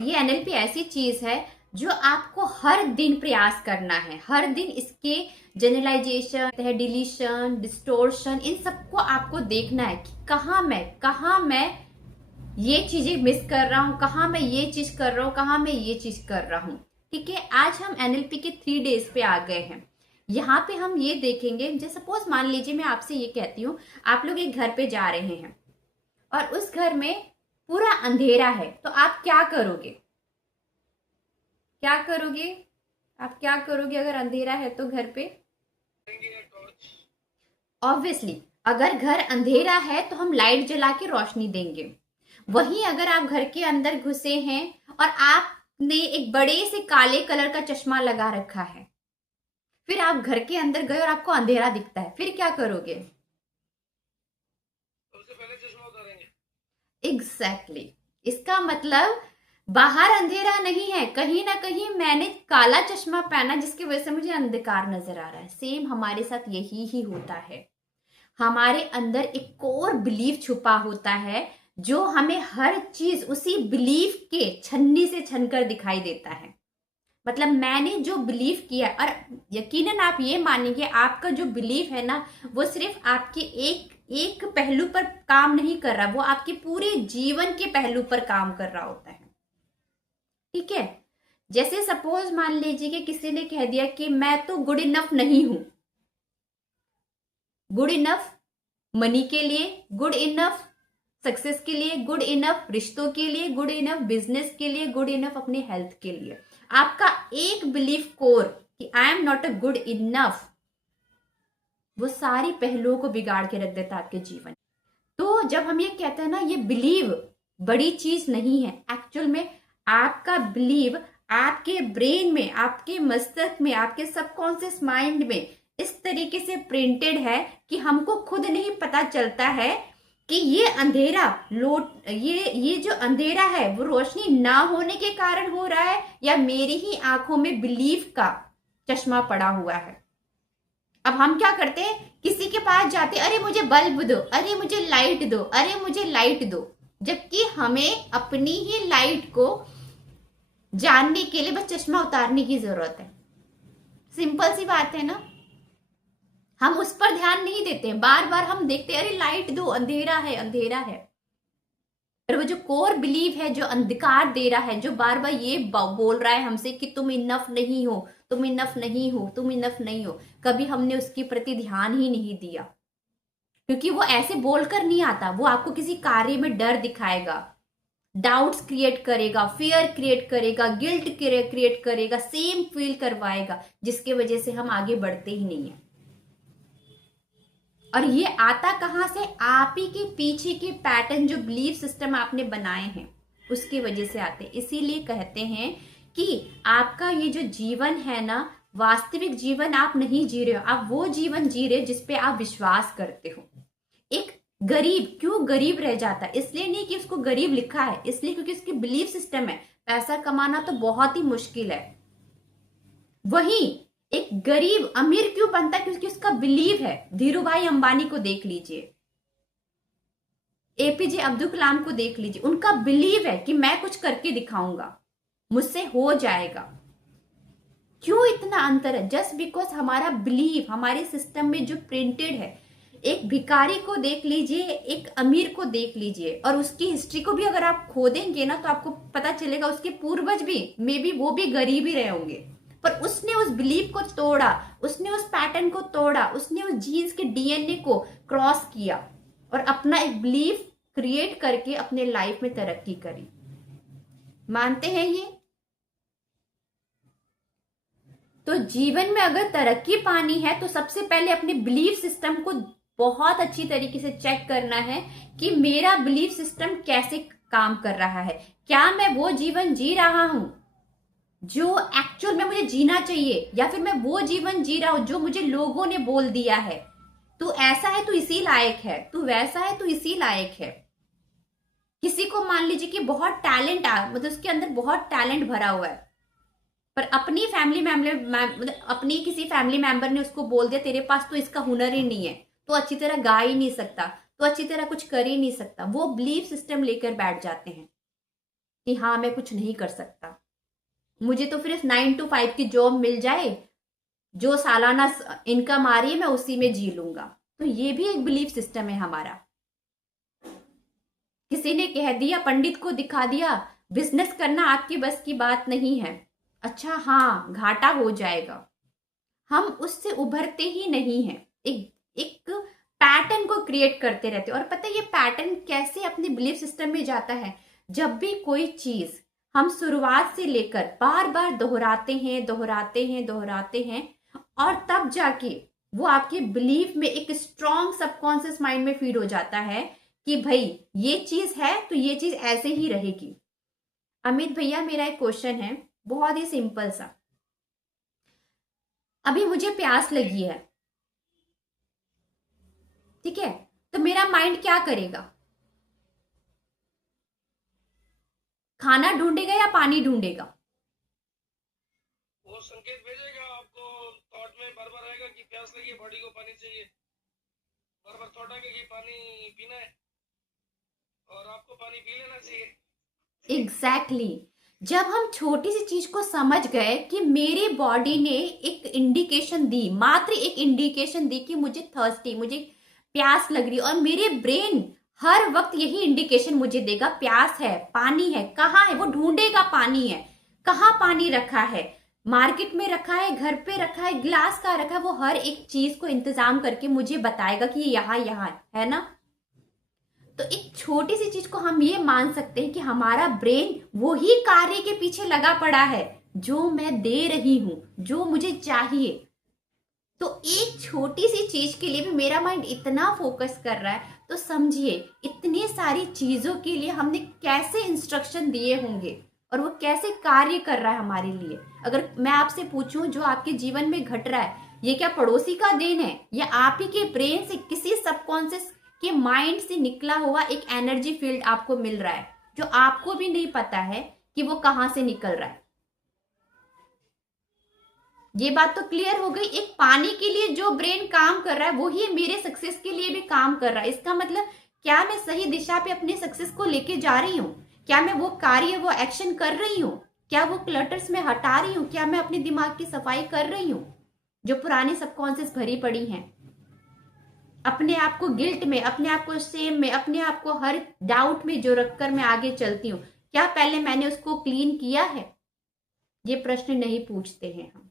ये एनएलपी ऐसी चीज है जो आपको हर दिन प्रयास करना है, हर दिन इसके जनरलाइजेशन है, डिलीशन, डिस्टोर्शन, इन सबको आपको देखना है कि कहाँ मैं ये चीजें मिस कर रहा हूँ, कहाँ मैं ये चीज कर रहा हूँ, कहाँ मैं ये चीज कर रहा हूँ। ठीक है, आज हम एनएलपी के 3 डेज पे आ गए हैं। यहाँ पे हम ये देखेंगे, जैसे सपोज मान लीजिए मैं आपसे ये कहती हूँ, आप लोग एक घर पे जा रहे हैं और उस घर में पूरा अंधेरा है, तो आप क्या करोगे? क्या करोगे? आप क्या करोगे अगर अंधेरा है तो घर पे? ऑब्वियसली, अगर घर अंधेरा है तो हम लाइट जला के रोशनी देंगे। वहीं अगर आप घर के अंदर घुसे हैं और आपने एक बड़े से काले कलर का चश्मा लगा रखा है, फिर आप घर के अंदर गए और आपको अंधेरा दिखता है, फिर क्या करोगे? सबसे पहले चश्मा उतारेंगे। Exactly exactly. इसका मतलब बाहर अंधेरा नहीं है, कहीं ना कहीं मैंने काला चश्मा पहना जिसकी वजह से मुझे अंधकार नजर आ रहा है। सेम हमारे साथ यही ही होता है। हमारे अंदर एक कोर बिलीफ छुपा होता है जो हमें हर चीज उसी बिलीफ के छन्नी से छनकर दिखाई देता है। मतलब मैंने जो बिलीव किया, और यकीनन आप ये मानेंगे आपका जो बिलीव है ना, वो सिर्फ आपके एक एक पहलू पर काम नहीं कर रहा, वो आपके पूरे जीवन के पहलू पर काम कर रहा होता है। ठीक है, जैसे सपोज मान लीजिए कि किसी ने कह दिया कि मैं तो गुड इनफ नहीं हूं। गुड इनफ मनी के लिए, गुड इनफ सक्सेस के लिए, गुड इनफ रिश्तों के लिए, गुड इनफ बिजनेस के लिए, गुड इनफ अपने हेल्थ के लिए। आपका एक बिलीफ कोर कि I am not a good enough, वो सारी पहलुओं को बिगाड़ के रख देता है आपके जीवन। तो जब हम ये कहते हैं ना, ये बिलीव बड़ी चीज नहीं है, एक्चुअल में आपका बिलीव आपके ब्रेन में, आपके मस्तिष्क में, आपके सबकॉन्शियस माइंड में इस तरीके से प्रिंटेड है कि हमको खुद नहीं पता चलता है कि ये अंधेरा ये जो अंधेरा है वो रोशनी ना होने के कारण हो रहा है या मेरी ही आंखों में बिलीफ का चश्मा पड़ा हुआ है। अब हम क्या करते हैं, किसी के पास जाते, अरे मुझे बल्ब दो, अरे मुझे लाइट दो, अरे मुझे लाइट दो, जबकि हमें अपनी ही लाइट को जानने के लिए बस चश्मा उतारने की जरूरत है। सिंपल सी बात है ना, हम उस पर ध्यान नहीं देते, बार बार हम देखते अरे लाइट दो, अंधेरा है, अंधेरा है। पर वो जो कोर बिलीव है, जो अंधकार दे रहा है, जो बार बार ये बोल रहा है हमसे कि तुम इनफ नहीं हो, तुम इनफ नहीं हो, तुम इनफ नहीं हो, कभी हमने उसके प्रति ध्यान ही नहीं दिया। क्योंकि वो ऐसे बोलकर नहीं आता, वो आपको किसी कार्य में डर दिखाएगा, डाउट्स क्रिएट करेगा, फियर क्रिएट करेगा, गिल्ट क्रिएट करेगा, सेम फील करवाएगा, जिसके वजह से हम आगे बढ़ते ही नहीं है। और ये आता कहां से? आप ही के पीछे के पैटर्न, जो बिलीफ सिस्टम आपने बनाए हैं, उसकी वजह से आते। इसीलिए कहते हैं कि आपका ये जो जीवन है ना, वास्तविक जीवन आप नहीं जी रहे हो, आप वो जीवन जी रहे हो जिसपे आप विश्वास करते हो। एक गरीब क्यों गरीब रह जाता है? इसलिए नहीं कि उसको गरीब लिखा है, इसलिए क्योंकि उसकी बिलीफ सिस्टम है पैसा कमाना तो बहुत ही मुश्किल है। वहीं एक गरीब अमीर क्यों बनता है? क्योंकि उसका बिलीव है। धीरूभाई अंबानी को देख लीजिए, एपीजे अब्दुल कलाम को देख लीजिए, उनका बिलीव है कि मैं कुछ करके दिखाऊंगा, मुझसे हो जाएगा। क्यों इतना अंतर है? जस्ट बिकॉज हमारा बिलीव हमारे सिस्टम में जो प्रिंटेड है। एक भिखारी को देख लीजिए, एक अमीर को देख लीजिए, और उसकी हिस्ट्री को भी अगर आप खोदेंगे ना, तो आपको पता चलेगा उसके पूर्वज भी मे बी वो भी गरीब ही रहे होंगे, पर उसने उस बिलीफ को तोड़ा, उसने उस पैटर्न को तोड़ा, उसने उस जीन्स के डीएनए को क्रॉस किया और अपना एक बिलीफ क्रिएट करके अपने लाइफ में तरक्की करी। मानते हैं ये? तो जीवन में अगर तरक्की पानी है तो सबसे पहले अपने बिलीफ सिस्टम को बहुत अच्छी तरीके से चेक करना है कि मेरा बिलीफ सिस्टम कैसे काम कर रहा है। क्या मैं वो जीवन जी रहा हूं जो एक्चुअल में मुझे जीना चाहिए, या फिर मैं वो जीवन जी रहा हूं जो मुझे लोगों ने बोल दिया है, तू ऐसा है, तू इसी लायक है, तू वैसा है, तू इसी लायक है। किसी को मान लीजिए कि बहुत टैलेंट मतलब उसके अंदर बहुत टैलेंट भरा हुआ है, पर अपनी फैमिली मतलब अपनी किसी फैमिली मेंबर ने उसको बोल दिया तेरे पास तो इसका हुनर ही नहीं है, तो अच्छी तरह गा ही नहीं सकता, तो अच्छी तरह कुछ कर ही नहीं सकता। वो बिलीफ सिस्टम लेकर बैठ जाते हैं कि हाँ मैं कुछ नहीं कर सकता, मुझे तो फिर 9 to 5 की जॉब मिल जाए, जो सालाना इनकम आ रही है मैं उसी में जी लूंगा। तो ये भी एक बिलीफ सिस्टम है हमारा। किसी ने कह दिया, पंडित को दिखा दिया, बिजनेस करना आपकी बस की बात नहीं है। अच्छा हाँ घाटा हो जाएगा, हम उससे उभरते ही नहीं हैं। एक एक पैटर्न को क्रिएट करते रहते हैं। और पता है ये पैटर्न कैसे अपने बिलीफ सिस्टम में जाता है? जब भी कोई चीज हम शुरुआत से लेकर बार बार दोहराते हैं दोहराते हैं दोहराते हैं, और तब जाके वो आपके बिलीफ में एक स्ट्रॉन्ग सबकॉन्शियस माइंड में फीड हो जाता है कि भाई ये चीज है तो ये चीज ऐसे ही रहेगी। अमित भैया मेरा एक क्वेश्चन है, बहुत ही सिंपल सा। अभी मुझे प्यास लगी है, ठीक है, तो मेरा माइंड क्या करेगा? खाना ढूंढेगा या पानी ढूंढेगा? वो संकेत भेजेगा आपको, थॉट में बार बार आएगा कि प्यास लगी है, बॉडी को पानी चाहिए, बार बार थॉट आएगा कि पानी पीना है और आपको पानी पी लेना चाहिए। एग्जैक्टली जब हम छोटी सी चीज को समझ गए कि मेरी बॉडी ने एक इंडिकेशन दी, मात्र एक इंडिकेशन दी कि मुझे थर्स्टी, मुझे प्यास लग रही, और मेरे ब्रेन हर वक्त यही इंडिकेशन मुझे देगा, प्यास है, पानी है, कहाँ है, वो ढूंढेगा पानी है, कहाँ पानी रखा है, मार्केट में रखा है, घर पे रखा है, गिलास का रखा है, वो हर एक चीज को इंतजाम करके मुझे बताएगा कि ये यहाँ यहाँ है ना। तो एक छोटी सी चीज को हम ये मान सकते हैं कि हमारा ब्रेन वही कार्य के पीछे लगा पड़ा है जो मैं दे रही हूं, जो मुझे चाहिए। तो एक छोटी सी चीज के लिए भी मेरा माइंड इतना फोकस कर रहा है, तो समझिए इतनी सारी चीजों के लिए हमने कैसे इंस्ट्रक्शन दिए होंगे और वो कैसे कार्य कर रहा है हमारे लिए। अगर मैं आपसे पूछूं जो आपके जीवन में घट रहा है, ये क्या पड़ोसी का देन है या आप ही के ब्रेन से किसी सबकॉन्शियस के माइंड से निकला हुआ एक एनर्जी फील्ड आपको मिल रहा है, जो आपको भी नहीं पता है कि वो कहां से निकल रहा है। ये बात तो क्लियर हो गई। एक पानी के लिए जो ब्रेन काम कर रहा है वही मेरे सक्सेस के लिए भी काम कर रहा है। इसका मतलब क्या मैं सही दिशा पे अपने सक्सेस को लेके जा रही हूँ? क्या मैं वो कार्य, वो एक्शन कर रही हूँ? क्या वो क्लटर्स में हटा रही हूँ? क्या मैं अपने दिमाग की सफाई कर रही हूँ जो पुरानी सबकॉन्शियस भरी पड़ी हैं? अपने आप को गिल्ट में, अपने आप को सेम में, अपने आप को हर डाउट में जो रखकर मैं आगे चलती हूँ, क्या पहले मैंने उसको क्लीन किया है? ये प्रश्न नहीं पूछते हैं हम।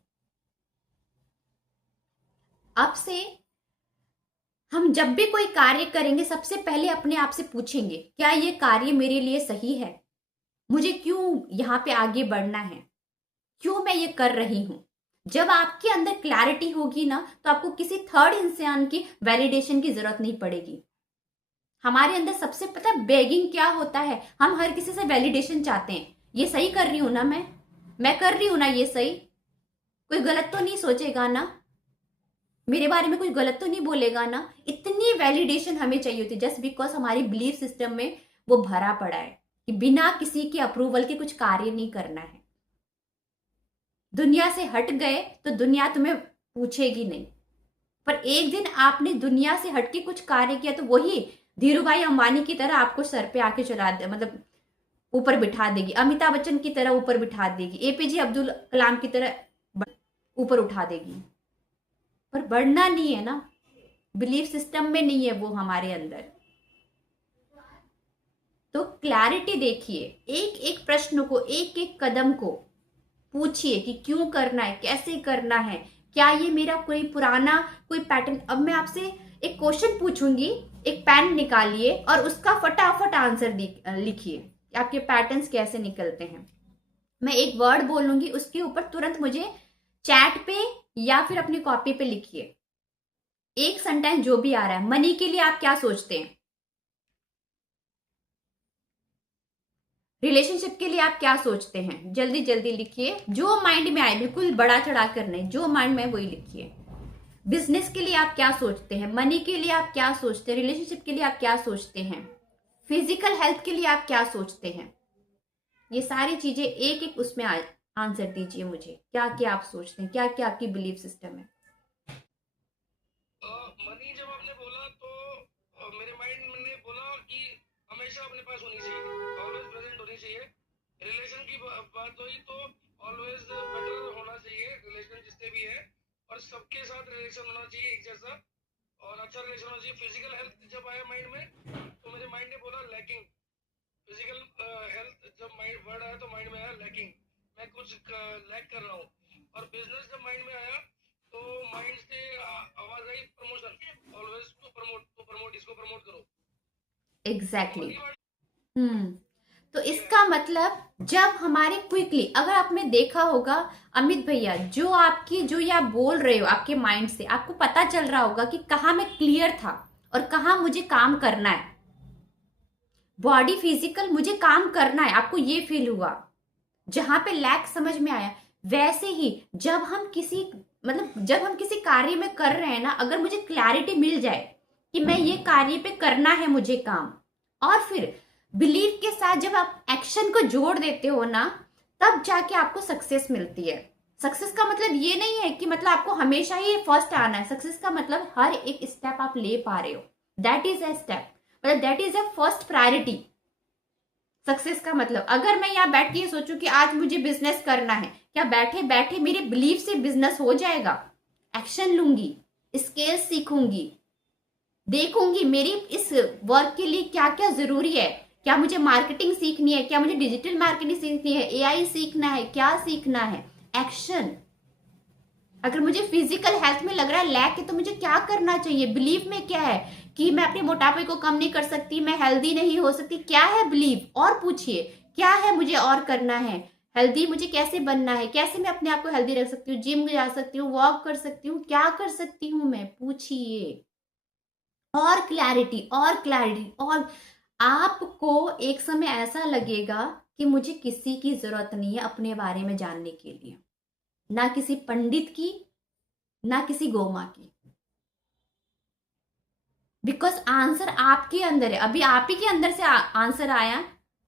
अब से हम जब भी कोई कार्य करेंगे सबसे पहले अपने आप से पूछेंगे, क्या ये कार्य मेरे लिए सही है? मुझे क्यों यहाँ पे आगे बढ़ना है? क्यों मैं ये कर रही हूं? जब आपके अंदर क्लैरिटी होगी ना, तो आपको किसी थर्ड इंसान की वैलिडेशन की जरूरत नहीं पड़ेगी। हमारे अंदर सबसे पता बेगिंग क्या होता है? हम हर किसी से वैलिडेशन चाहते हैं, ये सही कर रही हूं ना, मैं कर रही हूं ना ये सही, कोई गलत तो नहीं सोचेगा ना, मेरे बारे में कुछ गलत तो नहीं बोलेगा ना। इतनी वैलिडेशन हमें चाहिए होती है जस्ट बिकॉज हमारी बिलीफ सिस्टम में वो भरा पड़ा है कि बिना किसी के अप्रूवल के कुछ कार्य नहीं करना है। दुनिया से हट गए तो दुनिया तुम्हें पूछेगी नहीं, पर एक दिन आपने दुनिया से हटके कुछ कार्य किया तो वही धीरू भाई अंबानी की तरह आपको सर पे आके चला दे, मतलब ऊपर बिठा देगी, अमिताभ बच्चन की तरह ऊपर बिठा देगी, एपीजे अब्दुल कलाम की तरह ऊपर उठा देगी। पर बढ़ना नहीं है ना, बिलीफ सिस्टम में नहीं है वो हमारे अंदर। तो क्लैरिटी देखिए, एक एक प्रश्न को, एक एक कदम को पूछिए कि क्यों करना है, कैसे करना है, क्या ये मेरा कोई पुराना कोई पैटर्न। अब मैं आपसे एक क्वेश्चन पूछूंगी, एक पेन निकालिए और उसका फटाफट आंसर लिखिए, आपके पैटर्न्स कैसे निकलते हैं। मैं एक वर्ड बोलूंगी, उसके ऊपर तुरंत मुझे चैट पे या फिर अपनी कॉपी पे लिखिए एक सेंटेंस जो भी आ रहा है। मनी के लिए आप क्या सोचते हैं? रिलेशनशिप के लिए आप क्या सोचते हैं? जल्दी जल्दी लिखिए, जो माइंड में आए, बिल्कुल बड़ा चढ़ा कर नहीं, जो माइंड में वही लिखिए। बिजनेस के लिए आप क्या सोचते हैं? मनी के लिए आप क्या सोचते हैं? रिलेशनशिप के लिए आप क्या सोचते हैं? फिजिकल हेल्थ के लिए आप क्या सोचते हैं? ये सारी चीजें एक एक उसमें आंसर दीजिए मुझे, क्या क्या आप सोचते हैं, क्या क्या आपकी बिलीफ सिस्टम है। मनी जब आपने बोला तो मेरे माइंड ने बोला कि हमेशा अपने पास होनी चाहिए, ऑलवेज प्रेजेंट होनी चाहिए, रिलेशन की बात हुई तो ऑलवेज बेटर होना चाहिए रिलेशन जिससे भी है, और सबके साथ रिलेशन होना चाहिए एक जैसा, और अच्छा रिलेशन होना चाहिए। फिजिकल हेल्थ जब आया माइंड में तो मेरे माइंड ने बोला लैकिंग। फिजिकल हेल्थ जब माइंड वर्ड आया तो माइंड में आया लैकिंग, मैं कुछ लैक कर रहा हूँ। और बिजनेस जब माइंड में आया तो माइंड से आवाज आई प्रमोशन, ऑलवेज टू प्रमोट, इसको प्रमोट करो। एग्जैक्टली समझ exactly. गई बात? तो ये है। इसका मतलब जब हमारे क्विकली, अगर आपने देखा होगा अमित भैया, जो आपकी जो ये आप बोल रहे हो आपके माइंड से आपको पता चल रहा होगा कि कहाँ मैं क्लियर था और कहाँ मुझे काम करना है। बॉडी फिजिकल मुझे काम करना है, आपको ये फील हुआ, जहां पे लैक समझ में आया। वैसे ही जब हम किसी, मतलब जब हम किसी कार्य में कर रहे हैं ना, अगर मुझे क्लैरिटी मिल जाए कि मैं ये कार्य पे करना है मुझे काम, और फिर बिलीव के साथ जब आप एक्शन को जोड़ देते हो ना, तब जाके आपको सक्सेस मिलती है। सक्सेस का मतलब ये नहीं है कि मतलब आपको हमेशा ही फर्स्ट आना है। सक्सेस का मतलब हर एक स्टेप आप ले पा रहे हो, दैट इज ए स्टेप, मतलब that is a first priority. Success का मतलब अगर मैं यहाँ बैठ के ये सोचूं कि आज मुझे बिजनेस करना है, क्या बैठे बैठे मेरे बिलीफ से बिजनेस हो जाएगा? एक्शन लूंगी, स्किल्स सीखूंगी, देखूंगी मेरी इस वर्क के लिए क्या क्या जरूरी है, क्या मुझे मार्केटिंग सीखनी है, क्या मुझे डिजिटल मार्केटिंग सीखनी है, एआई सीखना है, क्या सीखना है, एक्शन। अगर मुझे फिजिकल हेल्थ में लग रहा है लैक है तो मुझे क्या करना चाहिए? बिलीव में क्या है कि मैं अपने मोटापे को कम नहीं कर सकती, मैं हेल्दी नहीं हो सकती, क्या है बिलीव? और पूछिए क्या है मुझे और करना है, हेल्दी मुझे कैसे बनना है, कैसे मैं अपने आप को हेल्दी रख सकती हूँ, जिम जा सकती हूँ, वॉक कर सकती हूँ, क्या कर सकती हूँ मैं, पूछिए। और क्लैरिटी, और क्लैरिटी, और आपको एक समय ऐसा लगेगा कि मुझे किसी की जरूरत नहीं है अपने बारे में जानने के लिए, ना किसी पंडित की, ना किसी गौ माँ की। बिकॉज आंसर आपके अंदर है। अभी आप ही के अंदर से आंसर आया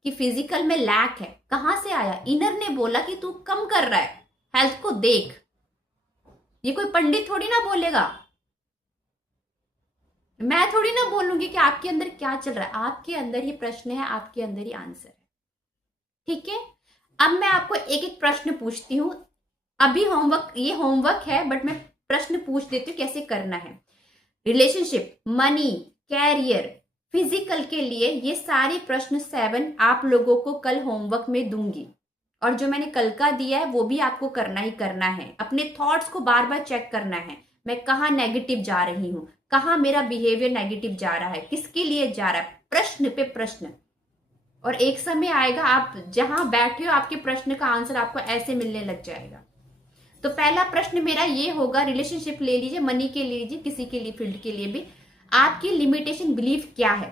कि फिजिकल में लैक है। कहां से आया? इनर ने बोला कि तू कम कर रहा है, हेल्थ को देख। ये कोई पंडित थोड़ी ना बोलेगा, मैं थोड़ी ना बोलूंगी कि आपके अंदर क्या चल रहा है। आपके अंदर ही प्रश्न है, आपके अंदर ही आंसर है। ठीक है, अब मैं आपको एक एक प्रश्न पूछती हूँ। अभी होमवर्क, ये होमवर्क है बट मैं प्रश्न पूछ देती हूँ कैसे करना है। रिलेशनशिप, मनी, कैरियर, फिजिकल के लिए ये सारे प्रश्न 7 आप लोगों को कल होमवर्क में दूंगी। और जो मैंने कल का दिया है वो भी आपको करना ही करना है। अपने थॉट्स को बार बार चेक करना है, मैं कहाँ नेगेटिव जा रही हूँ, कहाँ मेरा बिहेवियर नेगेटिव जा रहा है, किसके लिए जा रहा है, प्रश्न पे प्रश्न। और एक समय आएगा आप जहां बैठे हो आपके प्रश्न का आंसर आपको ऐसे मिलने लग जाएगा। तो पहला प्रश्न मेरा ये होगा, रिलेशनशिप ले लीजिए, मनी के ले लीजिए, किसी के लिए फील्ड के लिए भी, आपकी लिमिटेशन बिलीफ क्या है?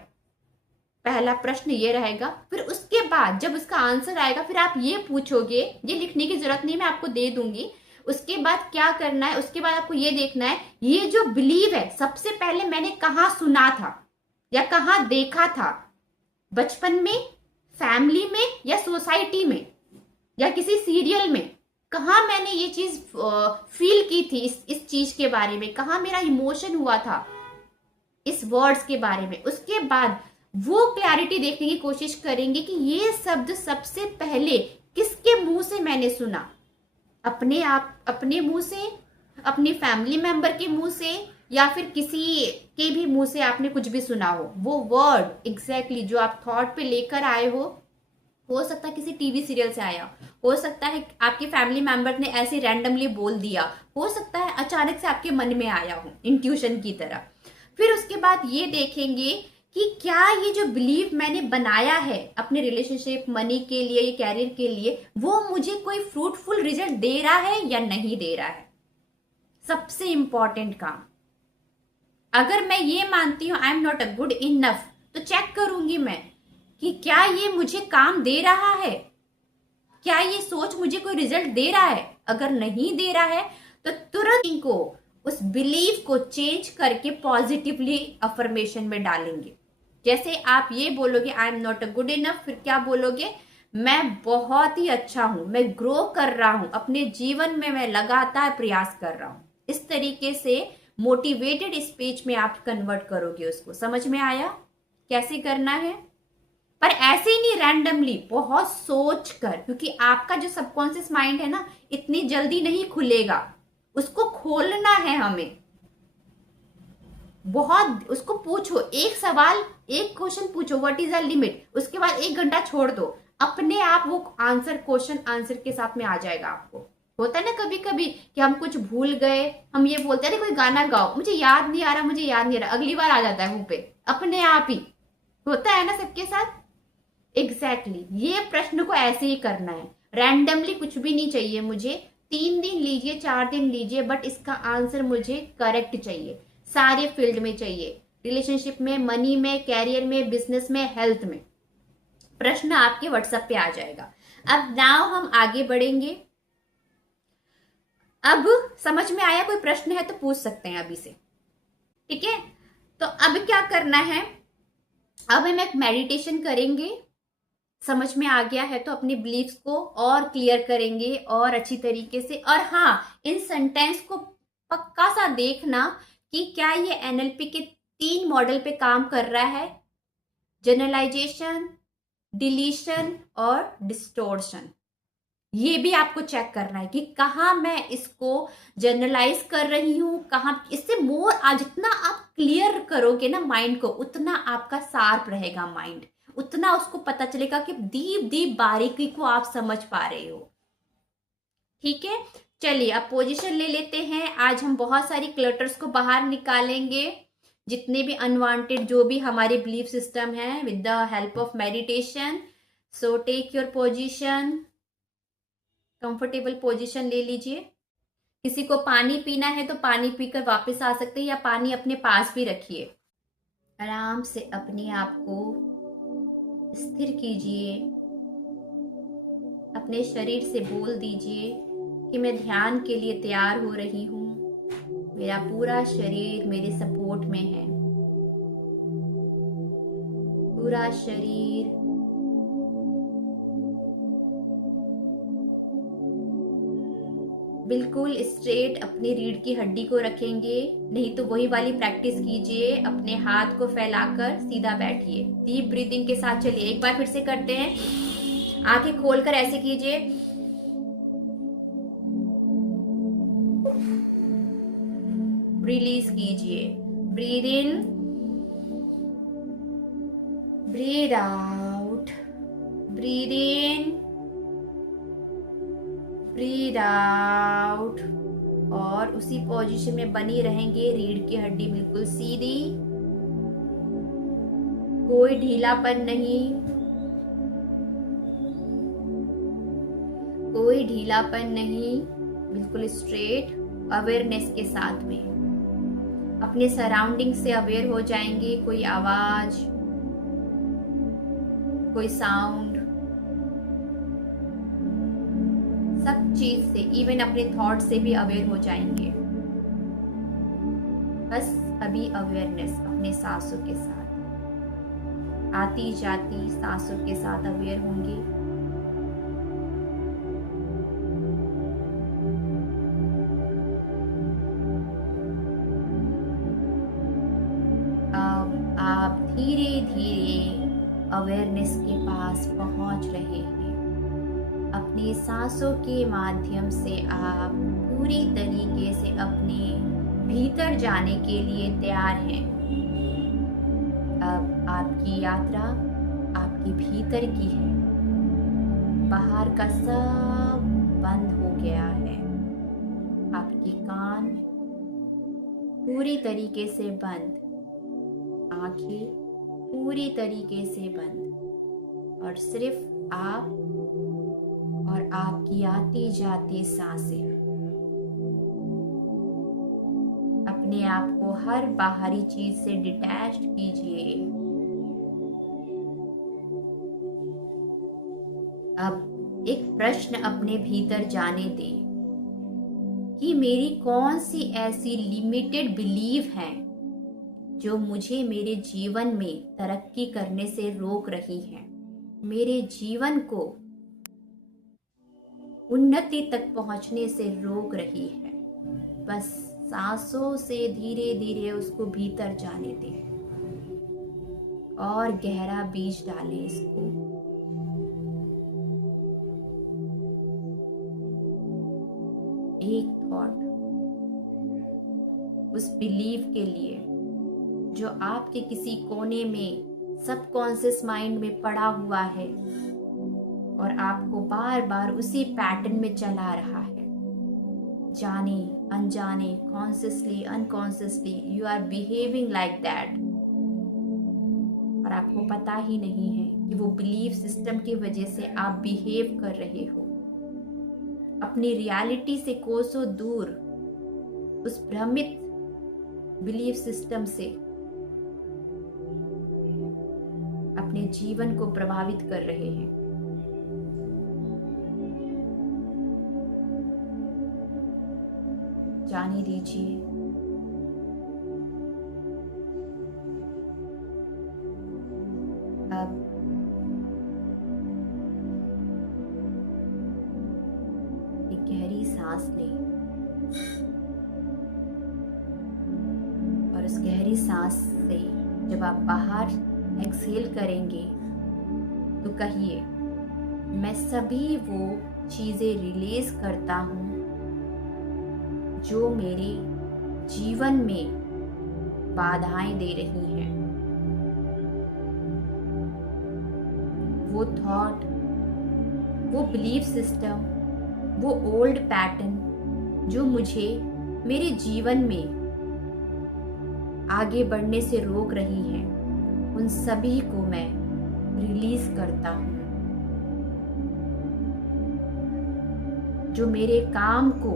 पहला प्रश्न ये रहेगा। फिर उसके बाद जब उसका आंसर आएगा फिर आप ये पूछोगे, ये लिखने की जरूरत नहीं, मैं आपको दे दूंगी। उसके बाद क्या करना है, उसके बाद आपको ये देखना है ये जो बिलीव है सबसे पहले मैंने कहाँ सुना था या कहाँ देखा था, बचपन में, फैमिली में, या सोसाइटी में, या किसी सीरियल में, कहा मैंने ये चीज फील की थी, इस चीज के बारे में कहा मेरा इमोशन हुआ था इस वर्ड्स के बारे में। उसके बाद वो क्लैरिटी देखने की कोशिश करेंगे कि ये शब्द सबसे पहले किसके मुंह से मैंने सुना, अपने आप, अपने मुंह से, अपने फैमिली मेंबर के मुंह से, या फिर किसी के भी मुंह से आपने कुछ भी सुना हो। वो वर्ड एग्जैक्टली जो आप थॉट पे लेकर आए हो सकता है किसी टीवी सीरियल से आया, हो सकता है आपके फैमिली मेंबर ने ऐसे रैंडमली बोल दिया, हो सकता है अचानक से आपके मन में आया हो इंट्यूशन की तरह। फिर उसके बाद ये देखेंगे कि क्या ये जो बिलीव मैंने बनाया है अपने रिलेशनशिप, मनी के लिए या कैरियर के लिए, वो मुझे कोई फ्रूटफुल रिजल्ट दे रहा है या नहीं दे रहा है। सबसे इंपॉर्टेंट काम, अगर मैं ये मानती हूं I am not a good enough, तो चेक करूंगी मैं कि क्या ये मुझे काम दे रहा है, क्या ये सोच मुझे कोई रिजल्ट दे रहा है। अगर नहीं दे रहा है तो तुरंत इनको, उस बिलीव को चेंज करके पॉजिटिवली अफर्मेशन में डालेंगे। जैसे आप ये बोलोगे I am not a good enough, फिर क्या बोलोगे, मैं बहुत ही अच्छा हूं, मैं ग्रो कर रहा हूं अपने जीवन में, मैं लगातार प्रयास कर रहा हूं। इस तरीके से मोटिवेटेड स्पीच में आप कन्वर्ट करोगे उसको। समझ में आया कैसे करना है? पर ऐसे ही नहीं रैंडमली, बहुत सोच कर, क्योंकि आपका जो सबकॉन्शियस माइंड है ना, इतनी जल्दी नहीं खुलेगा, उसको खोलना है हमें। बहुत उसको पूछो, एक सवाल, एक क्वेश्चन पूछो, व्हाट इज द लिमिट, उसके बाद 1 घंटा छोड़ दो, अपने आप वो आंसर, क्वेश्चन आंसर के साथ में आ जाएगा आपको। होता है ना कभी कभी कि हम कुछ भूल गए, हम ये बोलते हैं अरे कोई गाना गाओ, मुझे याद नहीं आ रहा, मुझे याद नहीं आ रहा, अगली बार आ जाता है मुंह पे अपने आप ही। होता है ना सबके साथ। एग्जैक्टली ये प्रश्न को ऐसे ही करना है, रैंडमली कुछ भी नहीं चाहिए मुझे, 3 दिन लीजिए, 4 दिन लीजिए, बट इसका आंसर मुझे करेक्ट चाहिए, सारे फील्ड में चाहिए, रिलेशनशिप में, मनी में, कैरियर में, बिजनेस में, हेल्थ में। प्रश्न आपके व्हाट्सएप पे आ जाएगा। अब नाउ हम आगे बढ़ेंगे। अब समझ में आया? कोई प्रश्न है तो पूछ सकते हैं अभी से, ठीक है? तो अब क्या करना है, अब हम एक मेडिटेशन करेंगे। समझ में आ गया है तो अपने बिलीफ्स को और क्लियर करेंगे और अच्छी तरीके से। और हाँ, इन सेंटेंस को पक्का सा देखना कि क्या ये एनएलपी के 3 मॉडल पे काम कर रहा है, जनरलाइजेशन, डिलीशन और डिस्टोर्शन। ये भी आपको चेक करना है कि कहाँ मैं इसको जनरलाइज कर रही हूं, कहाँ। इससे मोर जितना आप क्लियर करोगे ना माइंड को, उतना आपका शार्प रहेगा माइंड, उतना उसको पता चलेगा कि डीप डीप बारीकी को आप समझ पा रहे हो। ठीक है, चलिए अब पोजीशन ले लेते हैं। आज हम बहुत सारी क्लटर्स को बाहर निकालेंगे, जितने भी अनवांटेड जो भी हमारे बिलीफ सिस्टम है, with the help of meditation. So take your position, comfortable position ले लीजिए। किसी को पानी पीना है तो पानी पीकर वापस आ सकते हैं, या पानी अपने पास भी रखिए। आराम से अपने आप को स्थिर कीजिए, अपने शरीर से बोल दीजिए कि मैं ध्यान के लिए तैयार हो रही हूँ, मेरा पूरा शरीर मेरे सपोर्ट में है, पूरा शरीर बिल्कुल स्ट्रेट अपनी रीढ़ की हड्डी को रखेंगे। नहीं तो वही वाली प्रैक्टिस कीजिए, अपने हाथ को फैलाकर सीधा बैठिए। डीप ब्रीदिंग के साथ चलिए, एक बार फिर से करते हैं। आंखें खोलकर ऐसे कीजिए, रिलीज कीजिए। Breathe in, breathe out, breathe in, breathe out. और उसी पोजीशन में बनी रहेंगे, रीढ़ की हड्डी बिल्कुल सीधी, कोई ढीलापन नहीं, कोई ढीलापन नहीं, बिल्कुल स्ट्रेट, अवेयरनेस के साथ में। अपने सराउंडिंग से अवेयर हो जाएंगे, कोई आवाज, कोई साउंड, सब चीज से, इवन अपने थॉट से भी अवेयर हो जाएंगे। बस अभी अवेयरनेस अपने सांसों के साथ, आती जाती सांसों के साथ अवेयर होंगे। अब आप धीरे धीरे अवेयरनेस के पास पहुंच रहे हैं। अपनी सांसों के माध्यम से आप पूरी तरीके से अपने भीतर जाने के लिए तैयार हैं। अब आपकी यात्रा आपके भीतर की है, बाहर का सब बंद हो गया है। आपके कान पूरी तरीके से बंद, आंखें पूरी तरीके से बंद, और सिर्फ आप और आपकी आती जाती सांसें। अपने आप को हर बाहरी चीज से डिटैच्ड कीजिए। अब एक प्रश्न अपने भीतर जाने दें कि मेरी कौन सी ऐसी लिमिटेड बिलीफ है जो मुझे मेरे जीवन में तरक्की करने से रोक रही है, मेरे जीवन को उन्नति तक पहुंचने से रोक रही है। बस सांसों से धीरे धीरे उसको भीतर जाने दें। और गहरा बीज डालें इसको। एक थॉट उस बिलीफ के लिए जो आपके किसी कोने में सबकॉन्शियस माइंड में पड़ा हुआ है और आपको बार बार उसी पैटर्न में चला रहा है। जाने अनजाने, consciously unconsciously you are behaving like that, और आपको पता ही नहीं है कि वो बिलीफ सिस्टम की वजह से आप बिहेव कर रहे हो। अपनी रियलिटी से कोसों दूर उस भ्रमित बिलीफ सिस्टम से अपने जीवन को प्रभावित कर रहे हैं। जाने दीजिए। अब एक गहरी सांस लें और उस गहरी सांस से जब आप बाहर एक्सहेल करेंगे तो कहिए, मैं सभी वो चीजें रिलीज करता हूँ जो मेरे जीवन में बाधाएं दे रही हैं। वो थॉट, वो बिलीफ सिस्टम, वो ओल्ड पैटर्न जो मुझे मेरे जीवन में आगे बढ़ने से रोक रही है, उन सभी को मैं रिलीज करता हूँ। जो मेरे काम को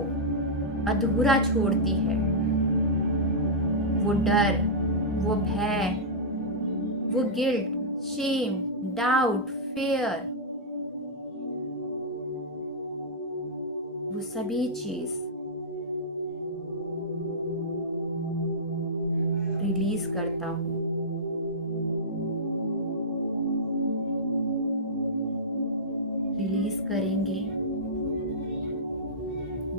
अधूरा छोड़ती है, वो डर, वो भय, वो गिल्ट, शेम, डाउट, फेयर, वो सभी चीज रिलीज करता हूँ। रिलीज करेंगे,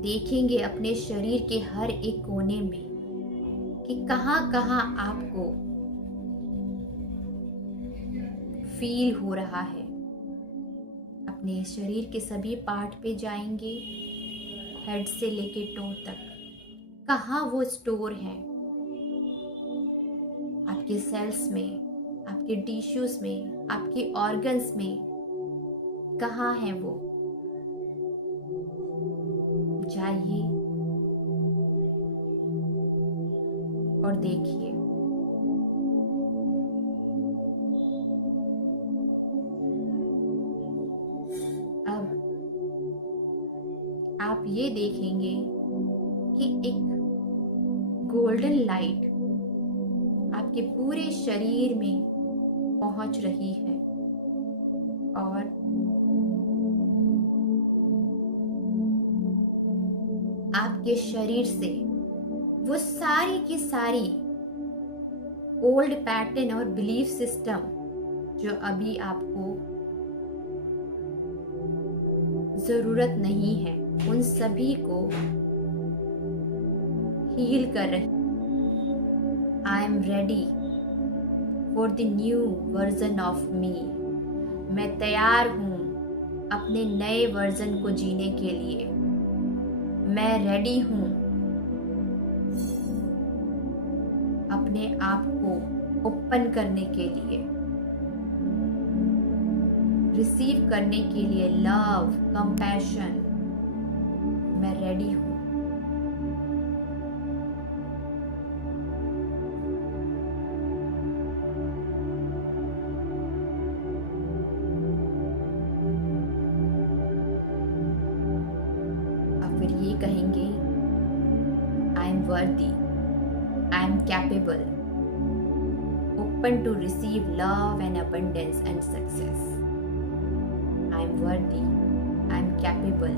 देखेंगे अपने शरीर के हर एक कोने में कि कहाँ कहाँ आपको फील हो रहा है। अपने शरीर के सभी पार्ट पे जाएंगे, हेड से लेके टो तक, कहाँ वो स्टोर है आपके सेल्स में, आपके टिश्यूज में, आपके ऑर्गन्स में, कहाँ है वो। जाइए और देखिए। अब आप ये देखेंगे कि एक गोल्डन लाइट आपके पूरे शरीर में पहुंच रही है और आपके शरीर से वो सारी की सारी ओल्ड पैटर्न और बिलीफ सिस्टम जो अभी आपको जरूरत नहीं है, उन सभी को हील कर रही। I am ready for the new version of me. मैं तैयार हूँ अपने नए वर्जन को जीने के लिए। मैं रेडी हूँ अपने आप को ओपन करने के लिए, रिसीव करने के लिए लव, कंपैशन। मैं रेडी हूँ। अब फिर ये कहेंगे, आई एम वर्दी, I am capable, open to receive love and abundance and success. I am worthy, I am capable,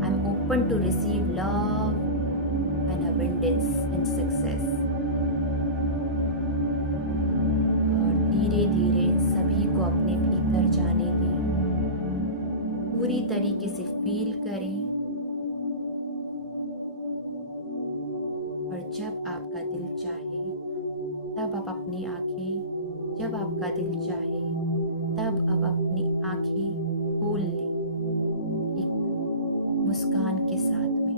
I am open to receive love and abundance and success. और धीरे धीरे सभी को अपने भीतर जाने दें, पूरी तरीके से फील करें, और जब आपका दिल चाहे तब आप अपनी आँखें जब आपका दिल चाहे तब अब अपनी आँखें खोल लें एक मुस्कान के साथ में।